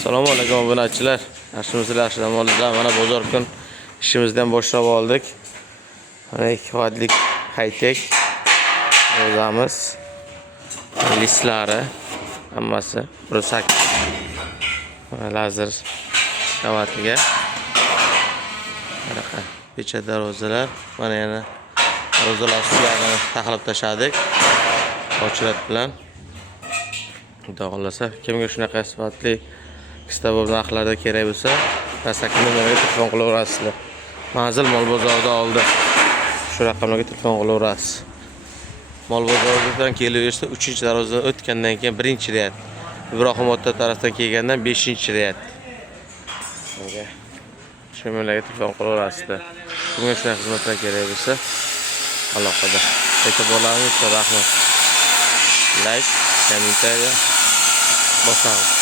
Assalomu alaykum obunachilar. Yaxshimisilar, yaxshilamoqlar. Mana bozor kun ishimizdan boshlab oldik. Mana 2 soatlik haytek yozamiz. Listlari hammasi rusak. Mana lazer qavatiga. Mana pecha darvozalar. Mana yana darvozalar ustiga taxlab tashladik. Ochirat bilan. Xudo xolasa, kimga shunaqa sifatli kitob narxlarda kerak bo'lsa, dastlabki nomerga telefon qilaverasizlar. Manzil mol bozorida oldi. Shu raqamlarga telefon qilaverasiz. Mol bozoridan kelaversa 3-darvozadan o'tgandan keyin 1-riyat. Ibrohim ota tarafdan kelgandan 5-riyat. Shu nomerga telefon qilaverasizlar. Kimga shunaqa xizmatlar kerak bo'lsa, aloqada. E'tiborlaringiz uchun rahmat. Like, kommentariya bosamiz.